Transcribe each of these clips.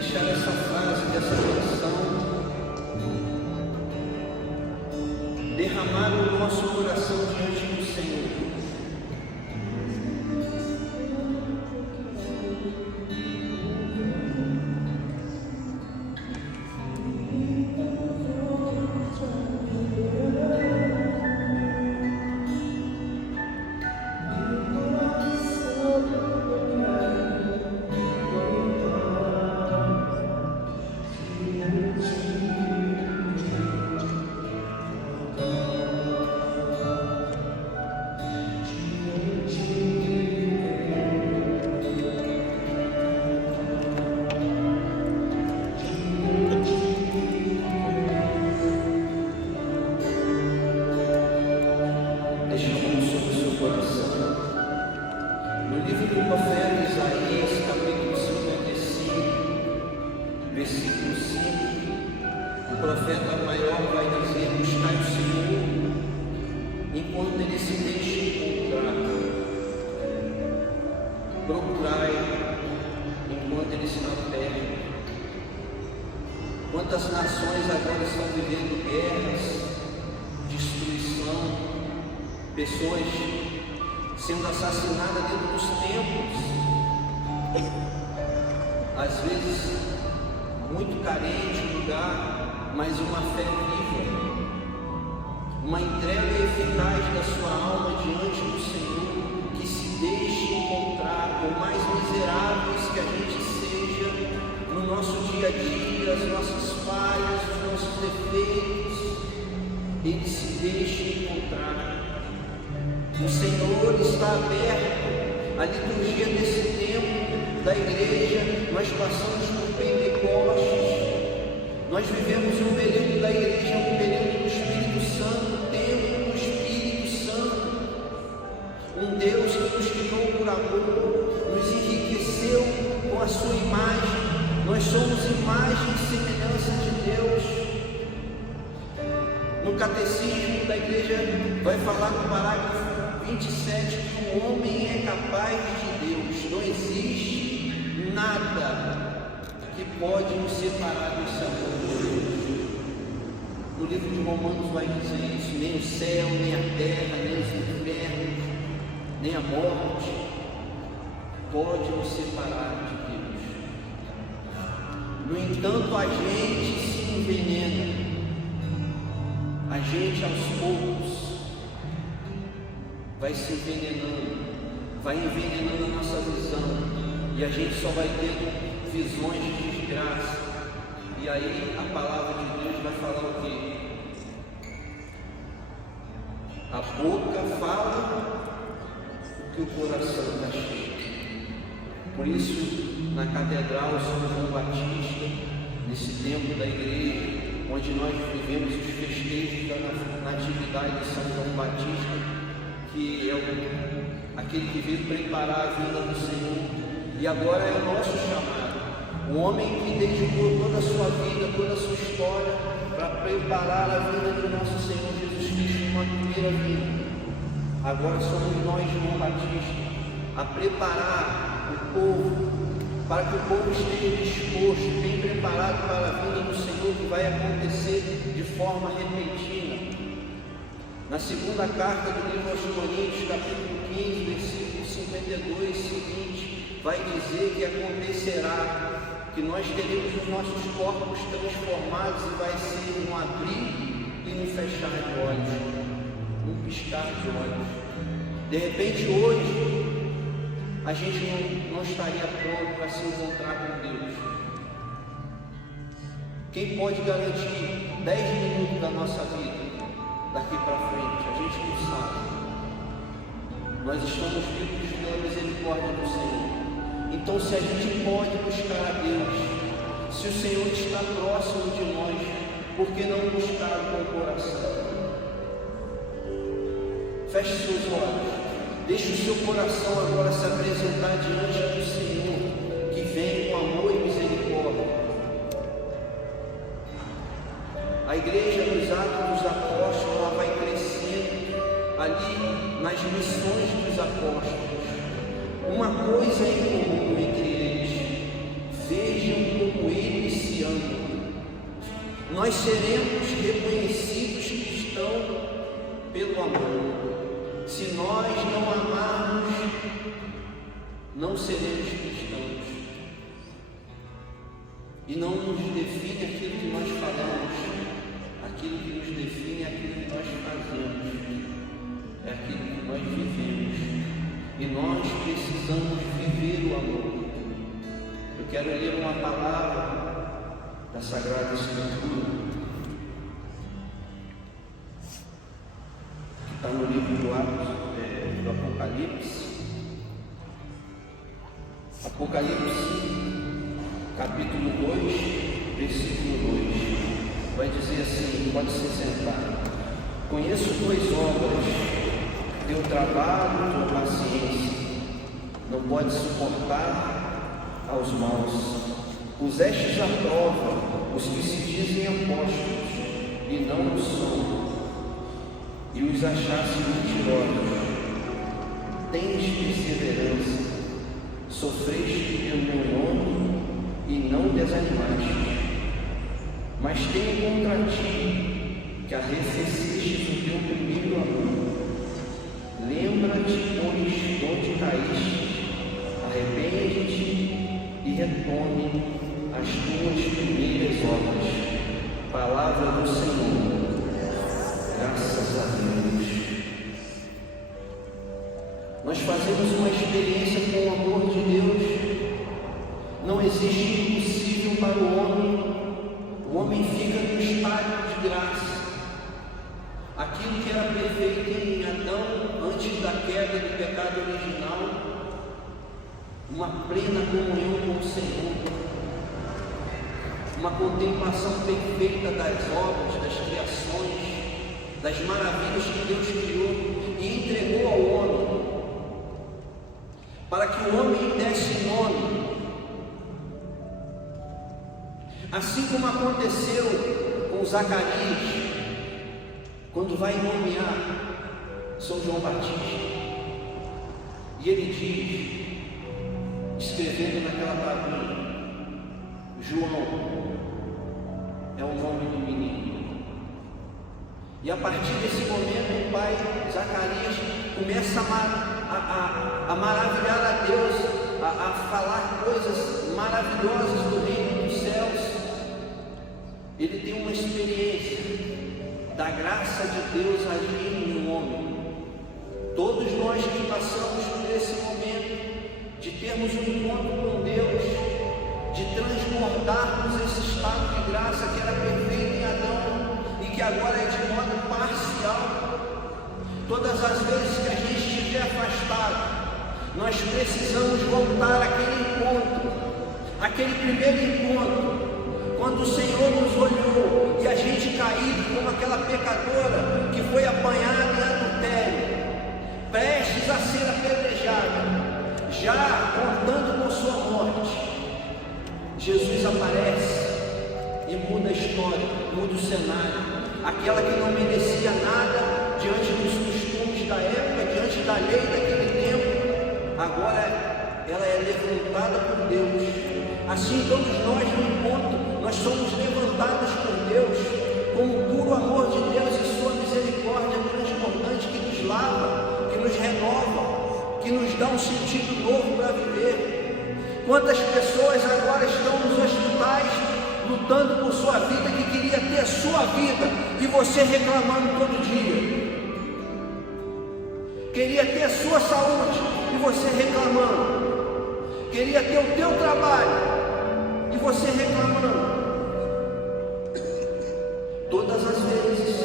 deixar essa frase dessa canção derramar o nosso coração diante do Senhor. Quantas nações agora estão vivendo guerras, destruição, pessoas sendo assassinadas dentro dos templos, às vezes muito carente de lugar, mas uma fé viva, uma entrega eficaz da sua alma diante do Senhor, que se deixe encontrar, por mais miseráveis que a gente seja no nosso dia a dia, as nossas falhas, os nossos defeitos, Ele se deixa encontrar. O Senhor está aberto. A liturgia desse tempo da igreja, nós passamos por Pentecostes, nós vivemos um período da igreja, um período do Espírito Santo, o tempo do Espírito Santo, um Deus que nos criou por amor, nos enriqueceu com a sua imagem. Nós somos imagem e semelhança de Deus. No catecismo da igreja vai falar no parágrafo 27 que o homem é capaz de Deus. Não existe nada que pode nos separar desse amor de Deus. No livro de Romanos vai dizer isso: nem o céu, nem a terra, nem os infernos, nem a morte pode nos separar de Deus. No entanto, a gente se envenena, a gente aos poucos vai se envenenando, vai envenenando a nossa visão, e a gente só vai tendo visões de desgraça. E aí a palavra de Deus vai falar o quê? A boca fala o que o coração está cheio. Por isso, na Catedral São João Batista, nesse tempo da igreja, onde nós vivemos os festejos da Natividade de São João Batista, que é aquele que veio preparar a vinda do Senhor, e agora é o nosso chamado, o homem que dedicou toda a sua vida, toda a sua história, para preparar a vinda do nosso Senhor Jesus Cristo numa primeira vinda. Agora somos nós, João Batista, a preparar o povo, para que o povo esteja disposto, bem preparado para a vinda do Senhor, que vai acontecer de forma repentina. Na segunda carta do livro aos Coríntios, capítulo 15, versículo 52 seguinte, vai dizer que acontecerá, que nós teremos os nossos corpos transformados e vai ser um abrir e um fechar de olhos, um piscar de olhos. De repente hoje, a gente não estaria pronto para se encontrar com Deus. Quem pode garantir 10 minutos da nossa vida daqui para frente? A gente não sabe. Nós estamos vivos pela misericórdia do Senhor. Então, se a gente pode buscar a Deus, se o Senhor está próximo de nós, por que não buscar com o coração? Feche seus olhos. Deixe o seu coração agora se apresentar diante do Senhor, que vem com amor e misericórdia. A igreja nos Atos dos Apóstolos, ela vai crescendo ali nas missões dos apóstolos. Uma coisa em comum entre eles: veja vejam como Ele se ama. Nós seremos reconhecidos cristãos pelo amor. Se nós não amarmos, não seremos cristãos. E não nos define aquilo que nós falamos, aquilo que nos define é aquilo que nós fazemos, é aquilo que nós vivemos. E nós precisamos viver o amor. Eu quero ler uma palavra da Sagrada Escritura, que está no livro do Apocalipse. Apocalipse, capítulo 2, versículo 2. Vai dizer assim, pode se sentar. Conheço tuas obras, teu trabalho, tua paciência, não pode suportar aos maus. Pusestes à prova os que se dizem apóstolos e não o são, e os achaste mentirosos. Tens perseverança, sofreste pelo meu nome e não desanimaste. Mas tenho contra ti que arrefecestes o teu primeiro amor. Lembra-te, pois, de onde caíste, arrepende-te e retome as tuas primeiras obras. Palavra do Senhor. Graças a Deus. Nós fazemos uma experiência com o amor de Deus. Não existe impossível para o homem. O homem fica no estado de graça. Aquilo que era perfeito em Adão, antes da queda do pecado original, uma plena comunhão com o Senhor, uma contemplação perfeita das obras, das criações, das maravilhas que Deus criou e entregou ao homem, para que o homem desse nome. Assim como aconteceu com Zacarias, quando vai nomear São João Batista, e ele diz, escrevendo naquela tabuinha, João é o nome do menino. E a partir desse momento o pai Zacarias começa a maravilhar a Deus, a falar coisas maravilhosas do reino dos céus. Ele tem uma experiência da graça de Deus agindo no homem. Todos nós que passamos por esse momento de termos um encontro com Deus, de transbordarmos esse estado de graça que era perfeito em Adão e que agora é de modo parcial. Todas as vezes que a gente estiver afastado, nós precisamos voltar àquele encontro, aquele primeiro encontro, quando o Senhor nos olhou e a gente caído como aquela pecadora que foi apanhada em adultério, prestes a ser apedrejada, já contando com sua morte, Jesus aparece e muda a história, muda o cenário. Aquela que não merecia nada diante dos costumes da época, diante da lei daquele tempo, agora ela é levantada por Deus. Assim todos nós no encontro, nós somos levantados por Deus, com o puro amor de Deus e sua misericórdia transbordante que nos lava, que nos renova, que nos dá um sentido novo para viver. Quantas pessoas agora estão nos hospitais lutando por sua vida, que queria ter a sua vida e você reclamando todo dia. Queria ter a sua saúde e você reclamando. Queria ter o teu trabalho e você reclamando. Todas as vezes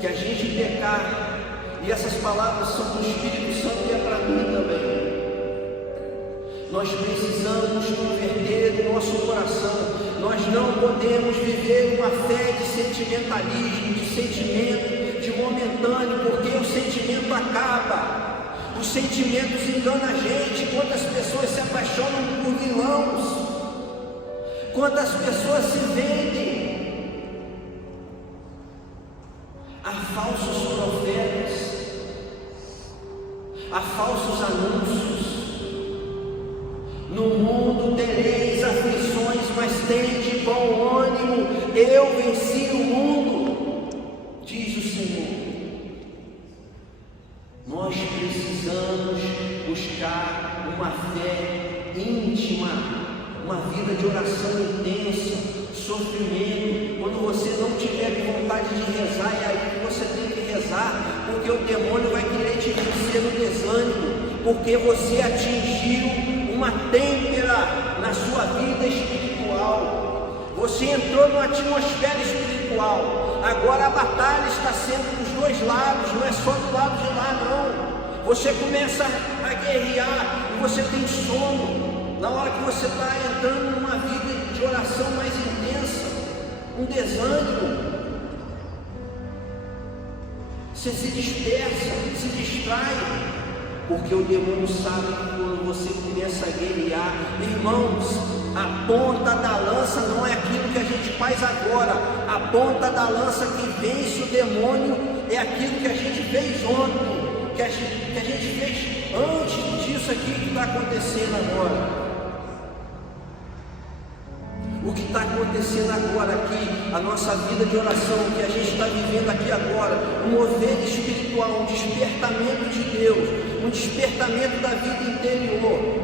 que a gente pecar, e essas palavras são do Espírito Santo e é para mim também, nós precisamos converter o nosso coração. Nós não podemos viver uma fé de sentimentalismo, de sentimento, de momentâneo, porque o sentimento acaba. Os sentimentos enganam a gente. Quantas pessoas se apaixonam por vilões, quantas pessoas se vendem a falsos profetas, a falsos anúncios. No mundo tereis aflições, mas tende bom ânimo, eu venci o mundo, diz o Senhor. Nós precisamos buscar uma fé íntima, uma vida de oração intensa, sofrimento. Quando você não tiver vontade de rezar, é aí que você tem que rezar, porque o demônio vai querer te vencer no desânimo, porque você atingiu uma têmpera na sua vida espiritual. Você entrou numa atmosfera espiritual. Agora a batalha está sendo dos dois lados, não é só do lado de lá não. Você começa a guerrear e você tem sono. Na hora que você está entrando numa vida de oração mais intensa, um desânimo, você se dispersa, se distrai, porque o demônio sabe que quando você começa a guerrear, irmãos, a ponta da lança não é aquilo que a gente faz agora. A ponta da lança que vence o demônio é aquilo que a gente fez ontem, que a gente fez antes disso aqui que está acontecendo agora. O que está acontecendo agora aqui, a nossa vida de oração, que a gente está vivendo aqui agora, um mover espiritual, um despertamento de Deus, um despertamento da vida interior,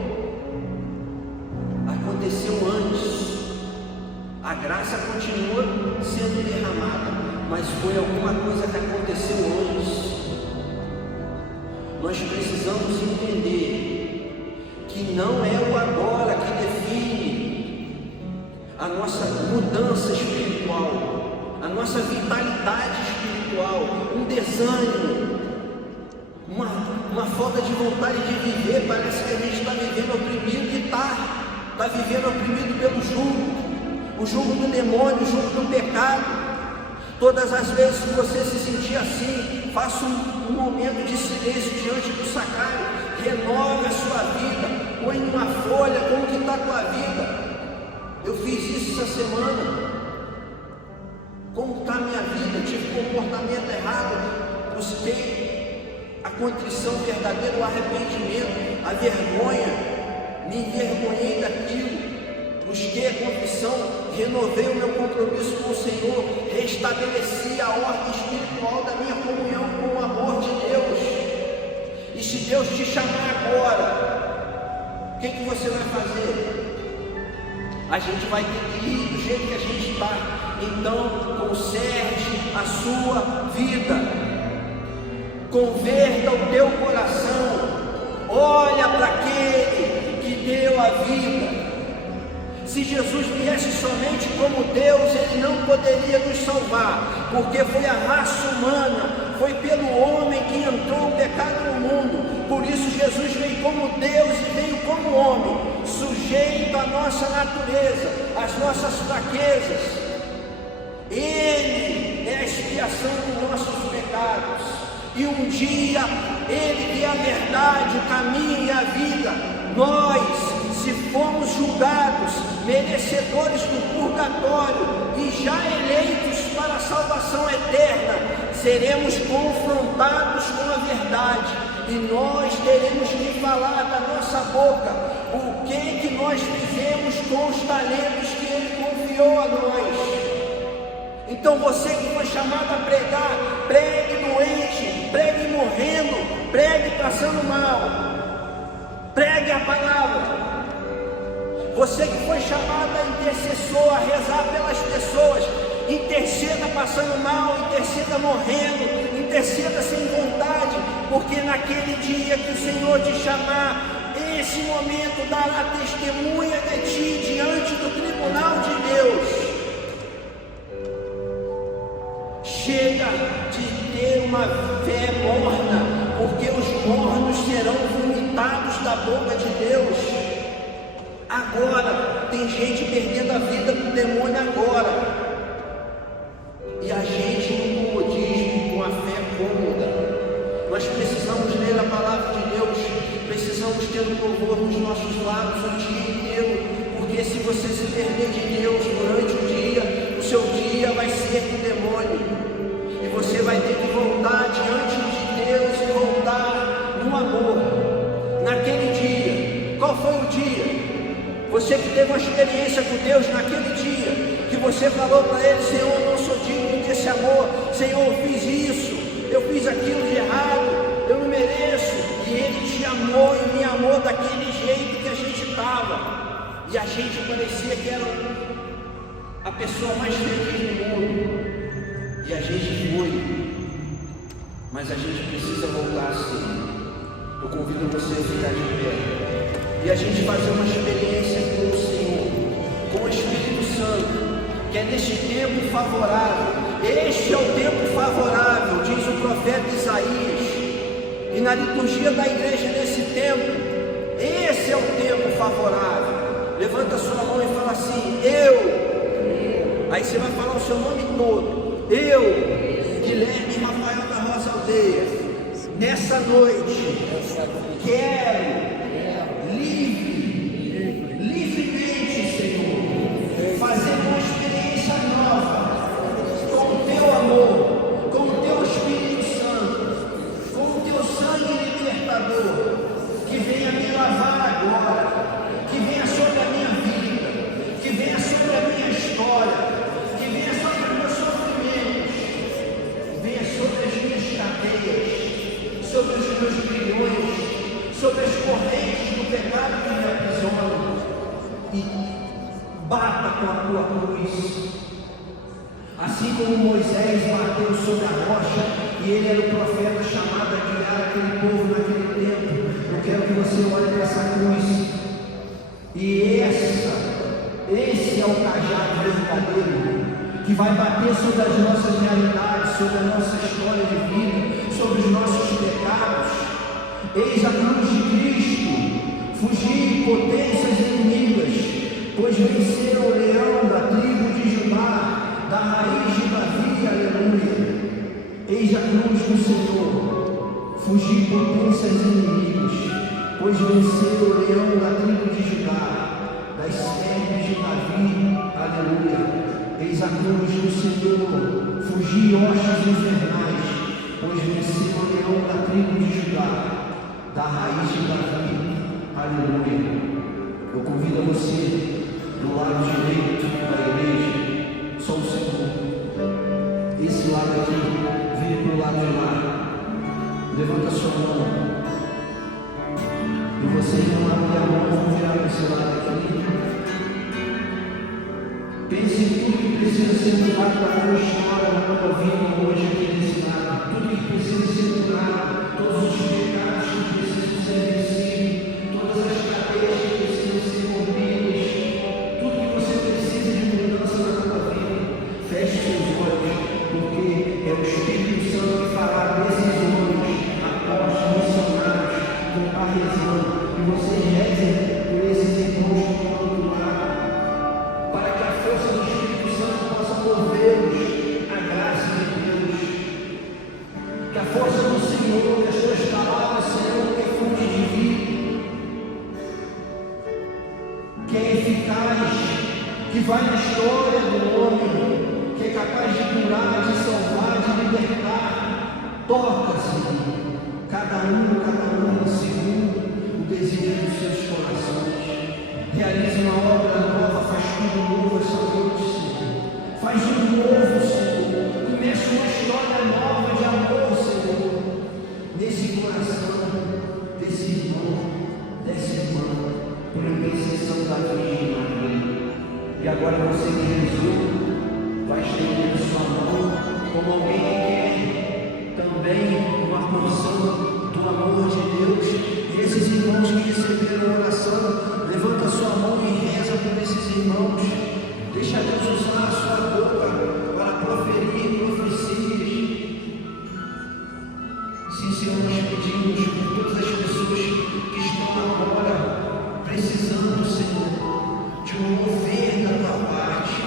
aconteceu antes. A graça continua sendo derramada, mas foi alguma coisa que aconteceu antes. Nós precisamos entender que não é o agora que define a nossa mudança espiritual, a nossa vitalidade espiritual, um desânimo, uma falta de vontade de viver. Parece que a gente está vivendo oprimido e está vivendo oprimido pelo jugo, o jugo do demônio, o jugo do pecado. Todas as vezes que você se sentir assim, faça um momento de silêncio diante do sacrário, renove a sua vida, põe numa folha como que está a tua vida. Eu fiz isso essa semana. Como está a minha vida? Tive comportamento errado, busquei a contrição verdadeira, o arrependimento, a vergonha, me envergonhei daquilo, busquei a contrição, renovei o meu compromisso com o Senhor, restabeleci a ordem espiritual da minha comunhão com o amor de Deus. E se Deus te chamar agora, o que você vai fazer? A gente vai ter que ir do jeito que a gente está. Então, conserte a sua vida, converta o teu coração, olha para aquele que deu a vida. Se Jesus viesse somente como Deus, Ele não poderia nos salvar, porque foi a raça humana, foi pelo homem que entrou o pecado no mundo. Por isso Jesus veio como Deus e veio como homem, sujeito à nossa natureza, às nossas fraquezas. Ele é a expiação dos nossos pecados, e um dia Ele que é a verdade, o caminho e a vida. Nós, se fomos julgados merecedores do purgatório e já eleitos para a salvação eterna, seremos confrontados com a verdade, e nós teremos que falar da nossa boca o que nós fizemos com os talentos que Ele confiou a nós. Então você que foi chamado a pregar, pregue doente, pregue morrendo, pregue passando mal, pregue a palavra. Você que foi chamado a intercessor, a rezar pelas pessoas, interceda passando mal, interceda morrendo, interceda sem vontade, porque naquele dia que o Senhor te chamar, esse momento dará testemunha de ti diante do tribunal de Deus. Chega de ter uma fé morna, porque os mornos serão vomitados da boca de Deus. Agora, tem gente perdendo a vida com o demônio agora. E a gente no comodismo, com a fé cômoda. Nós precisamos ler a palavra de Deus, precisamos ter um louvor nos nossos lábios o dia inteiro, porque se você se perder de Deus durante o dia, o seu dia vai ser com o demônio. E você vai ter que voltar diante de Deus e voltar no amor. Naquele dia, qual foi o dia? Você que teve uma experiência com Deus naquele dia, que você falou para Ele: Senhor, eu não sou digno desse amor, Senhor, eu fiz isso, eu fiz aquilo de errado, eu não mereço. E Ele te amou e me amou daquele jeito que a gente estava, e a gente parecia que era a pessoa mais feliz do mundo, e a gente foi, mas a gente precisa voltar a ser. Eu convido você a ficar de pé e a gente fazer uma experiência com o Senhor, com o Espírito Santo, que é neste tempo favorável. Este é o tempo favorável, diz o profeta Isaías, e na liturgia da igreja nesse tempo, esse é o tempo favorável. Levanta sua mão e fala assim: eu. Aí você vai falar o seu nome todo. Eu, Guilherme Rafael da Rosa Aldeia, nessa noite, quero livremente, Senhor, fazer uma experiência nova com o Teu amor, com o Teu Espírito Santo, com o Teu sangue libertador, que venha me lavar agora, que venha sobre a minha vida, que venha sobre a minha história, que venha sobre os meus sofrimentos, venha sobre as minhas cadeias, sobre os meus grilhões, sobre as correntes do pecado que me aprisionam, e bata com a tua cruz, assim como Moisés bateu sobre a rocha, e ele era o profeta chamado a guiar aquele povo naquele tempo. Eu quero que você olhe para essa cruz, e esse é o cajado verdadeiro, que vai bater sobre as nossas realidades, sobre a nossa história de vida, sobre os nossos pecados. Eis a cruz de Cristo, fugir potências inimigas, pois venceram o leão da tribo de Judá, da raiz de Davi, aleluia. Eis a cruz do Senhor, fugir potências inimigas, pois venceram o leão da tribo de Judá, das serpes de Davi, aleluia. Eis a cruz do Senhor, fugir hostes infernais, pois venceu o leão da tribo de Judá, da raiz de Davi, aleluia. Eu convido a você, do lado direito da igreja, só o Senhor. Esse lado aqui, vire para o lado de lá, levanta a sua mão, e vocês vão abrir a mão, vão virar para esse lado aqui. Pense em tudo que precisa ser mudado para a tua história, na tua vida hoje aqui nesse lado, tudo que precisa ser mudado, todos os pecados que precisam ser vencidos, todas as cadeias que precisam ser rompidas, tudo que você precisa de mudança na tua vida. Feche seus olhos, porque é o Espírito Santo que fará decisões após missionários com parresia, e vocês rezem por esses irmãos que estão do lado, para que a força do Espírito Santo possa mover-los à graça de Deus, que a força do Senhor, que as tuas palavras serão fonte de vida, que é eficaz, que vai na história do homem, que é capaz de curar, de salvar, de libertar. Toca, Senhor, cada um segundo o desejo dos seus corações. Realiza uma obra nova, faz tudo novo essa noite, Senhor. Faz tudo novo, Senhor. Começa uma história nova de amor, Senhor, nesse coração desse irmão, dessa irmã, por intercessão da Virgem Maria. E agora você que rezou, vai estender sua mão como alguém que quer também uma porção do amor de Deus. E esses irmãos que receberam a oração, levanta sua mão e reza por esses irmãos. Deixa Deus usar a sua boca para proferir profecias. Sim, Senhor, nós pedimos por todas as pessoas que estão agora precisando, Senhor, de um mover da tua parte,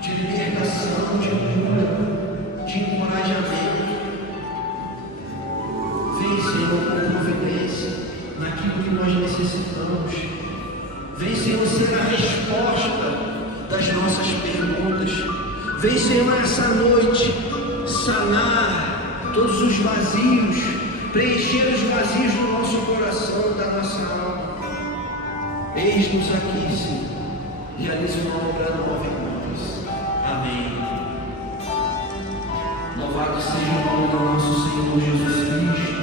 de libertação, de cura, de encorajamento. Vem, Senhor, com providência naquilo que nós necessitamos. Vem, Senhor, ser a resposta das nossas perguntas. Vem, Senhor, essa noite sanar todos os vazios, preencher os vazios do nosso coração, da nossa alma. Eis-nos aqui, Senhor. Realize uma obra nova em nós. Amém. Louvado seja o nome do nosso Senhor Jesus Cristo.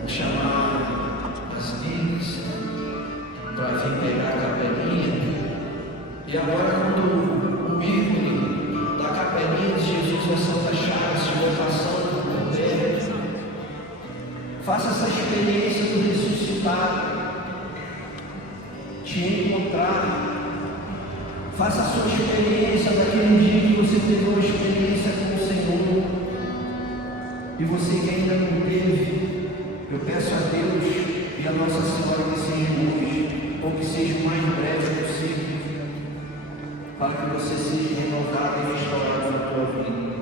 Vou chamar as amigas para vir pegar a capelinha. E agora, quando o ícone da capelinha de Jesus da Santa Chagas estiver passando por perto, faça essa experiência do ressuscitado te encontrar. Faça a sua experiência daquele dia que você teve uma experiência com o Senhor e você que ainda não teve. Eu peço a Deus e a Nossa Senhora que seja hoje, ou que seja o mais breve possível, para que você seja renovado e restaurado na tua vida.